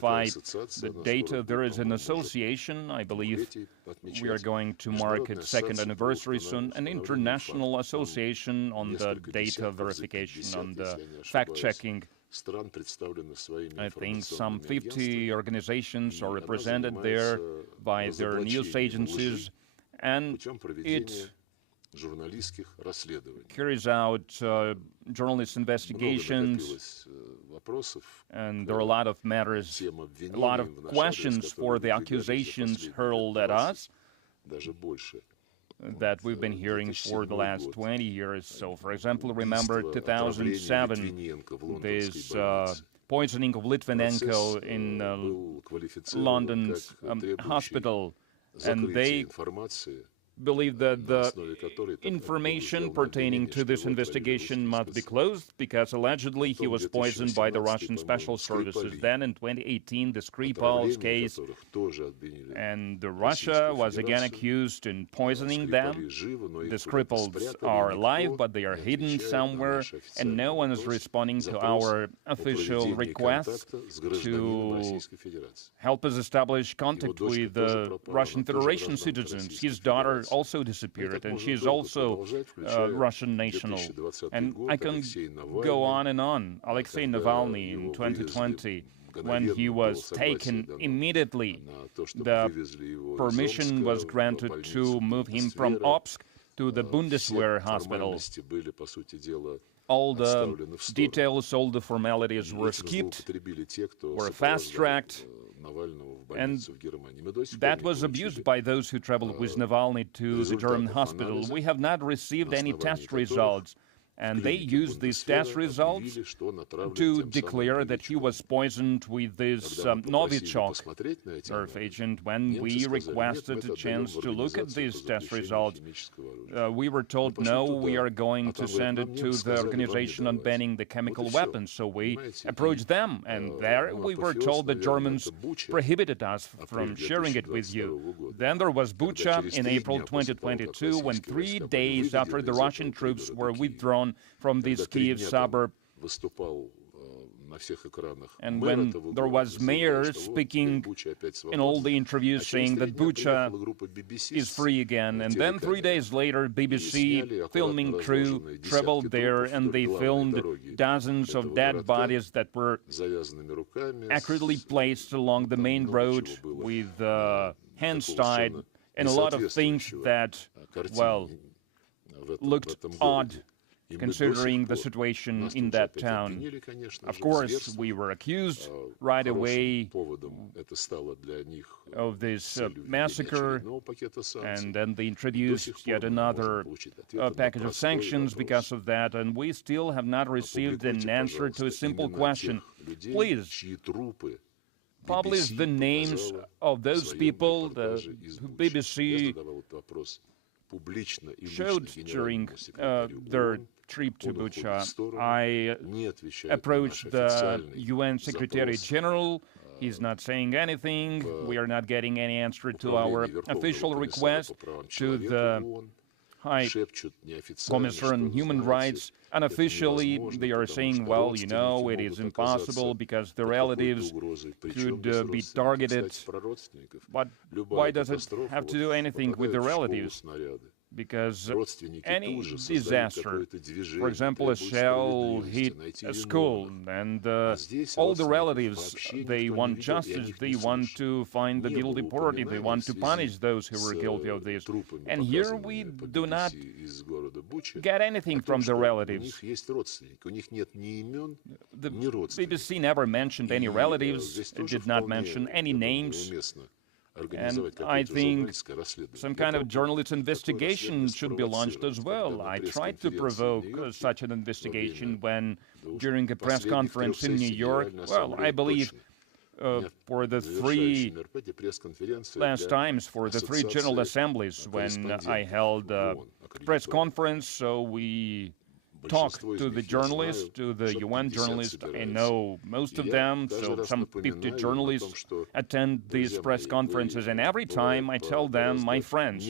verify the data. There is an association, I believe we are going to mark its second anniversary soon, an international association on the data verification, on the fact-checking. I think some 50 organizations are represented there by their news agencies, and it carries out journalist investigations, and there are a lot of matters, a lot of questions for the accusations hurled at us that we've been hearing for the last 20 years. So, for example, remember 2007, this poisoning of Litvinenko in London's hospital, and they believe that the information pertaining to this investigation must be closed because allegedly he was poisoned by the Russian special services. Then in 2018, the Skripal's case, and Russia was again accused in poisoning them. The Skripals are alive, but they are hidden somewhere, and no one is responding to our official request to help us establish contact with the Russian Federation citizens. His daughter also disappeared, and she is also Russian national. And I can go on and on. Alexei Navalny in 2020, when he was taken immediately, the permission was granted to move him from Omsk to the Bundeswehr hospital. All the details, all the formalities were skipped, were fast-tracked, and that was abused by those who traveled with Navalny to the German hospital. We have not received any test results, and they used these test results to declare that he was poisoned with this Novichok nerve agent. When we requested a chance to look at these test results, we were told, no, we are going to send it to the Organization on Banning the Chemical Weapons. So we approached them, and there we were told the Germans prohibited us from sharing it with you. Then there was Bucha in April 2022, when 3 days after the Russian troops were withdrawn from this Kiev suburb, and when there was mayor speaking in all the interviews saying that Bucha is free again. And then 3 days later, BBC filming crew traveled there, and they filmed dozens of dead bodies that were accurately placed along the main road with hands tied, and a lot of things that, well, looked odd considering the situation in that town. Of course, we were accused right away of this massacre, and then they introduced yet another package of sanctions because of that, and we still have not received an answer to a simple question. Please, publish the names of those people who BBC showed during their trip to Bucha. I approached the UN Secretary General. He's not saying anything. We are not getting any answer to our official request to the High Commissioner on Human Rights. Unofficially, they are saying, well, you know, it is impossible because the relatives could be targeted. But why does it have to do anything with the relatives? Because any disaster, for example, a shell hit a school, and all the relatives, they want justice, they want to find the guilty party, they want to punish those who were guilty of this. And here we do not get anything from the relatives. The BBC never mentioned any relatives, did not mention any names. And I think some kind of journalist investigation should be launched as well. I tried to provoke such an investigation when, during a press conference in New York, well, I believe for the three last times, for the three General Assemblies, when I held a press conference, so we talked to the journalists, to the UN journalists. I know most of them, so some 50 journalists attend these press conferences, and every time I tell them, my friends,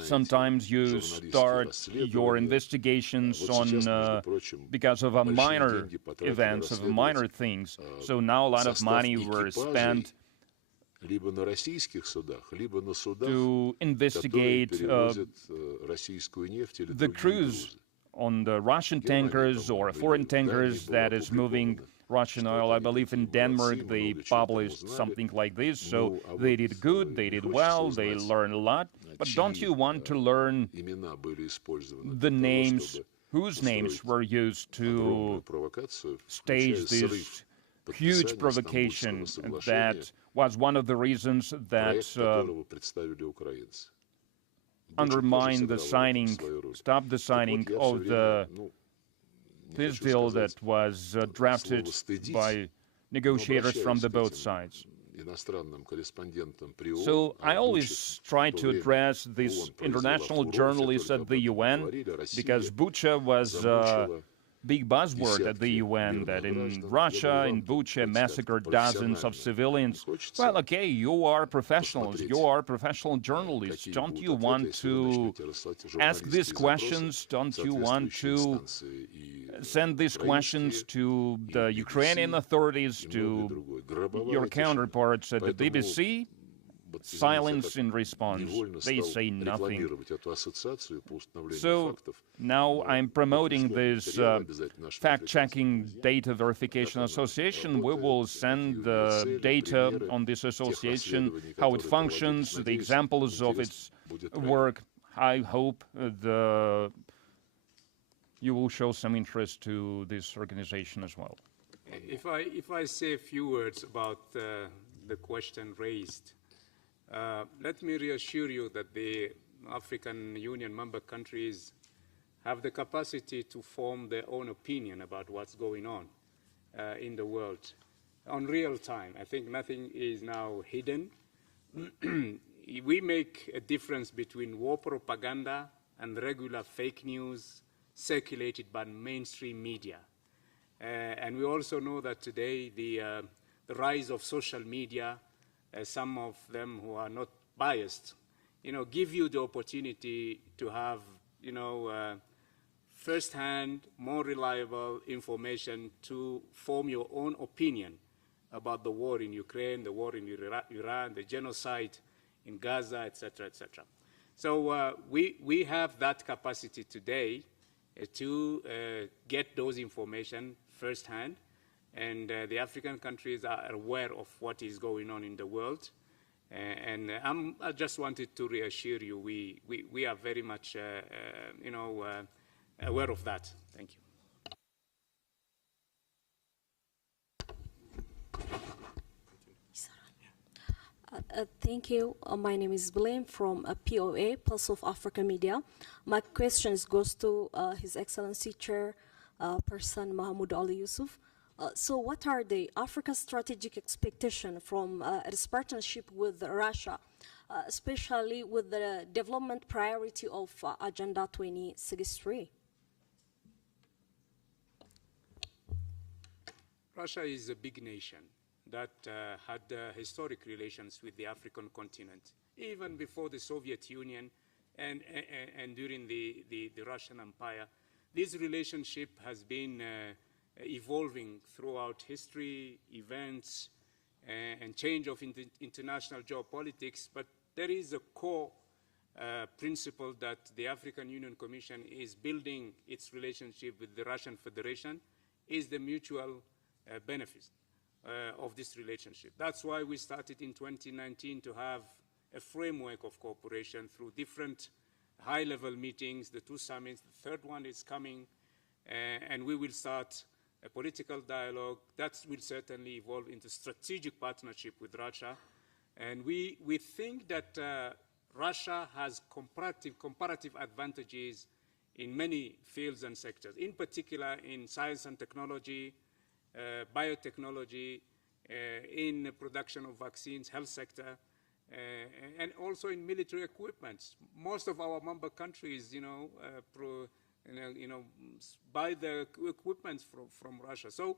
Sometimes you start your investigations on because of a minor events, of minor things. So now a lot of money were spent to investigate the cruise on the Russian tankers or foreign tankers that is moving Russian oil. I believe in Denmark they published something like this. So they did good, they did well, they learned a lot. But don't you want to learn the names, whose names were used to stage this huge provocation that was one of the reasons that undermined the signing, stopped the signing of the peace deal that was drafted by negotiators from the both sides. So I always try to address these international journalists at the UN because Bucha was big buzzword at the UN, that in Russia, in Bucha, massacred dozens of civilians. Well, okay, you are professionals, you are professional journalists. Don't you want to ask these questions? Don't you want to send these questions to the Ukrainian authorities, to your counterparts at the BBC? Silence in response. They say nothing. So now I'm promoting this fact-checking data verification association. We will send the data on this association, how it functions, the examples of its work. I hope you will show some interest to this organization as well. If I say a few words about the question raised, let me reassure you that the African Union member countries have the capacity to form their own opinion about what's going on in the world on real time. I think nothing is now hidden. We make a difference between war propaganda and regular fake news circulated by mainstream media. And we also know that today the rise of social media, some of them who are not biased, give you the opportunity to have, first-hand, more reliable information to form your own opinion about the war in Ukraine, the war in Iran, the genocide in Gaza, etc., etc. So we have that capacity today to get those information firsthand, and the African countries are aware of what is going on in the world. And I just wanted to reassure you, we are very much, aware of that. Thank you. Thank you. My name is Blaine from POA, Pulse of Africa Media. My question goes to His Excellency Chairperson Mahamoud Youssouf. So what are the Africa's strategic expectations from its partnership with Russia, especially with the development priority of Agenda 2063? Russia is a big nation that had historic relations with the African continent, even before the Soviet Union and during the Russian Empire. This relationship has been evolving throughout history, events, and change of international geopolitics, but there is a core principle that the African Union Commission is building its relationship with the Russian Federation is the mutual benefit of this relationship. That's why we started in 2019 to have a framework of cooperation through different high-level meetings, the 2 summits. The 3rd one is coming, and we will start a political dialogue that will certainly evolve into strategic partnership with Russia. And we think that Russia has comparative advantages in many fields and sectors, in particular in science and technology, biotechnology, in the production of vaccines, health sector, and also in military equipment. Most of our member countries, buy the equipment from Russia. So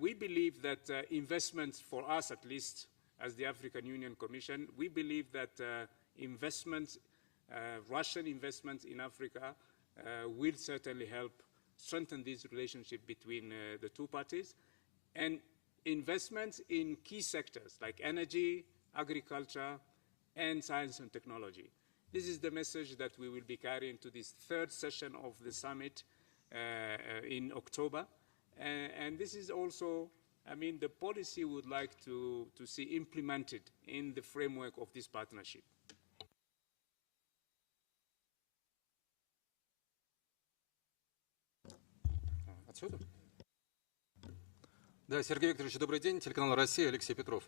we believe that investments, for us at least, as the African Union Commission, we believe that investments Russian investments in Africa will certainly help strengthen this relationship between the two parties. And investments in key sectors like energy, agriculture, and science and technology. This is the message that we will be carrying to this third session of the summit in October. And this is also, I mean, the policy we would like to see implemented in the framework of this partnership. Отсюда? Да, Сергей Викторович, добрый день. Телеканал «Россия», Алексей Петров.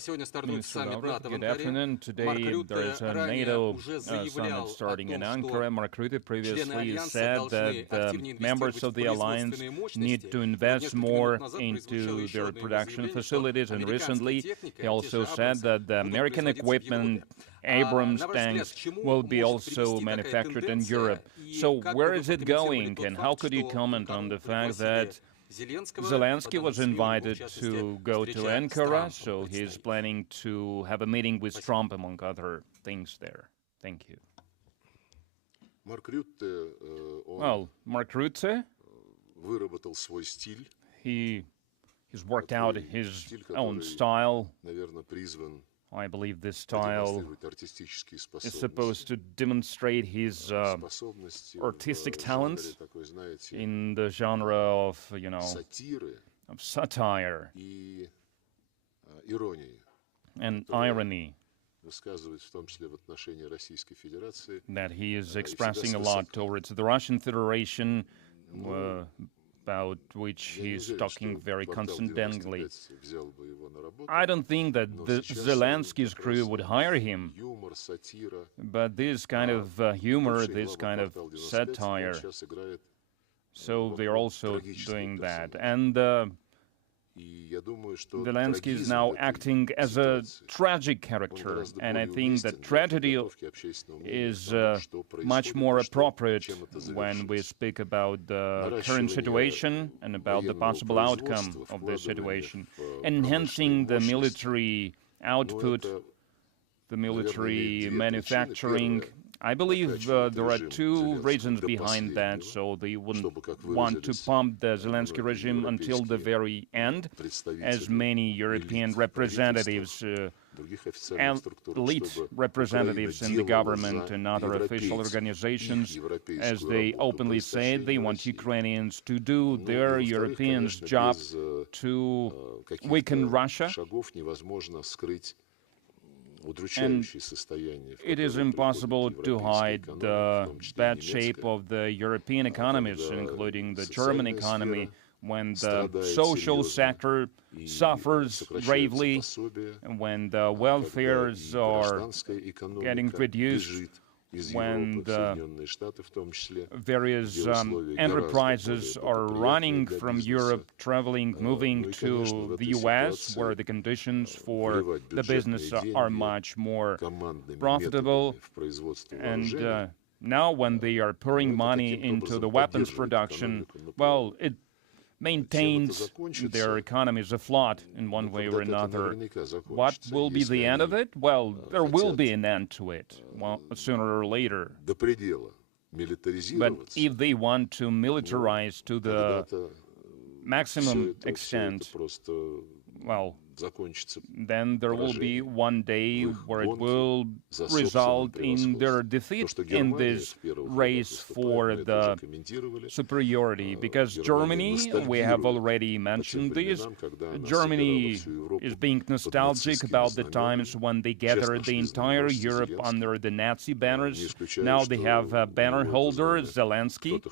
Сегодня стартует саммит НАТО в Анкаре. Today there is a NATO summit starting in Ankara. Mark Rutte previously said that the members of the alliance need to invest more into their production facilities, and recently he also said that the American equipment, Abrams tanks, will be also manufactured in Europe. So where is it going, and how could you comment on the fact that Zelensky was invited to go to Ankara, so he's planning to have a meeting with Trump, among other things there? Thank you. Well, Mark Rutte, he's worked out his own style. I believe this style is supposed to demonstrate his artistic talents in the genre of, you know, of satire and irony that he is expressing a lot towards the Russian Federation, about which he's talking very condescendingly. I don't think that Zelensky's crew would hire him, but this kind of humor, this kind of satire, so they're also doing that. And Zelensky is now acting as a tragic character, and I think that tragedy is much more appropriate when we speak about the current situation and about the possible outcome of this situation. Enhancing the military output, the military manufacturing, I believe there are two reasons behind that. So they wouldn't want to pump the Zelensky regime until the very end, as many European representatives, elite representatives in the government and other official organizations, as they openly say, they want Ukrainians to do their Europeans' job to weaken Russia. And it is impossible to hide the bad shape of the European economies, including the German economy, when the social sector suffers gravely, and when the welfares are getting reduced, when the various enterprises are running from Europe, traveling, moving to the US, where the conditions for the business are much more profitable. And now when they are pouring money into the weapons production, well, it maintains their economies afloat in one way or another. What will be the end of it? Well, there will be an end to it, well, sooner or later. But if they want to militarize to the maximum extent, well, then there will be one day where it will result in their defeat in this race for the superiority. Because Germany, we have already mentioned this, Germany is being nostalgic about the times when they gathered the entire Europe under the Nazi banners. Now they have a banner holder, Zelensky.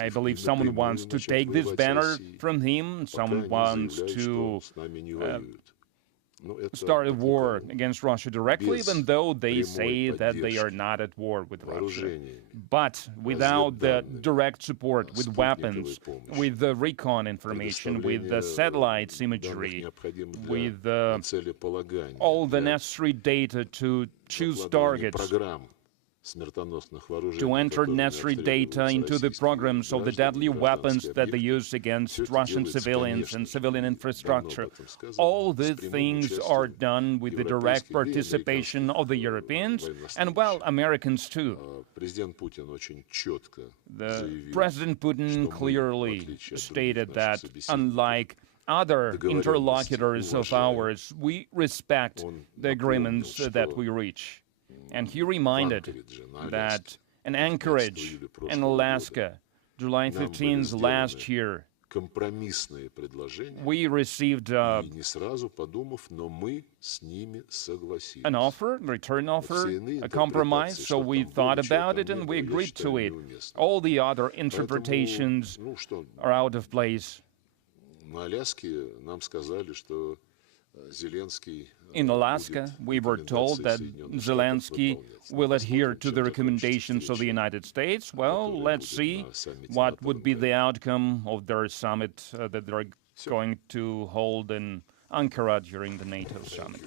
I believe someone wants to take this banner from him, someone wants to start a war against Russia directly, even though they say that they are not at war with Russia. But without the direct support with weapons, with the recon information, with the satellites imagery, with all the necessary data to choose targets, to enter necessary data into the programs of the deadly weapons that they use against Russian civilians and civilian infrastructure. All these things are done with the direct participation of the Europeans and, well, Americans too. President Putin clearly stated that, unlike other interlocutors of ours, we respect the agreements that we reach. And he reminded that in Anchorage, in Alaska, July 15th last year, we received an offer, return offer, a compromise, so we thought about it and we agreed to it. All the other interpretations are out of place. In Alaska, we were told that Zelensky will adhere to the recommendations of the United States. Well, let's see what would be the outcome of their summit that they're going to hold in Ankara during the NATO summit.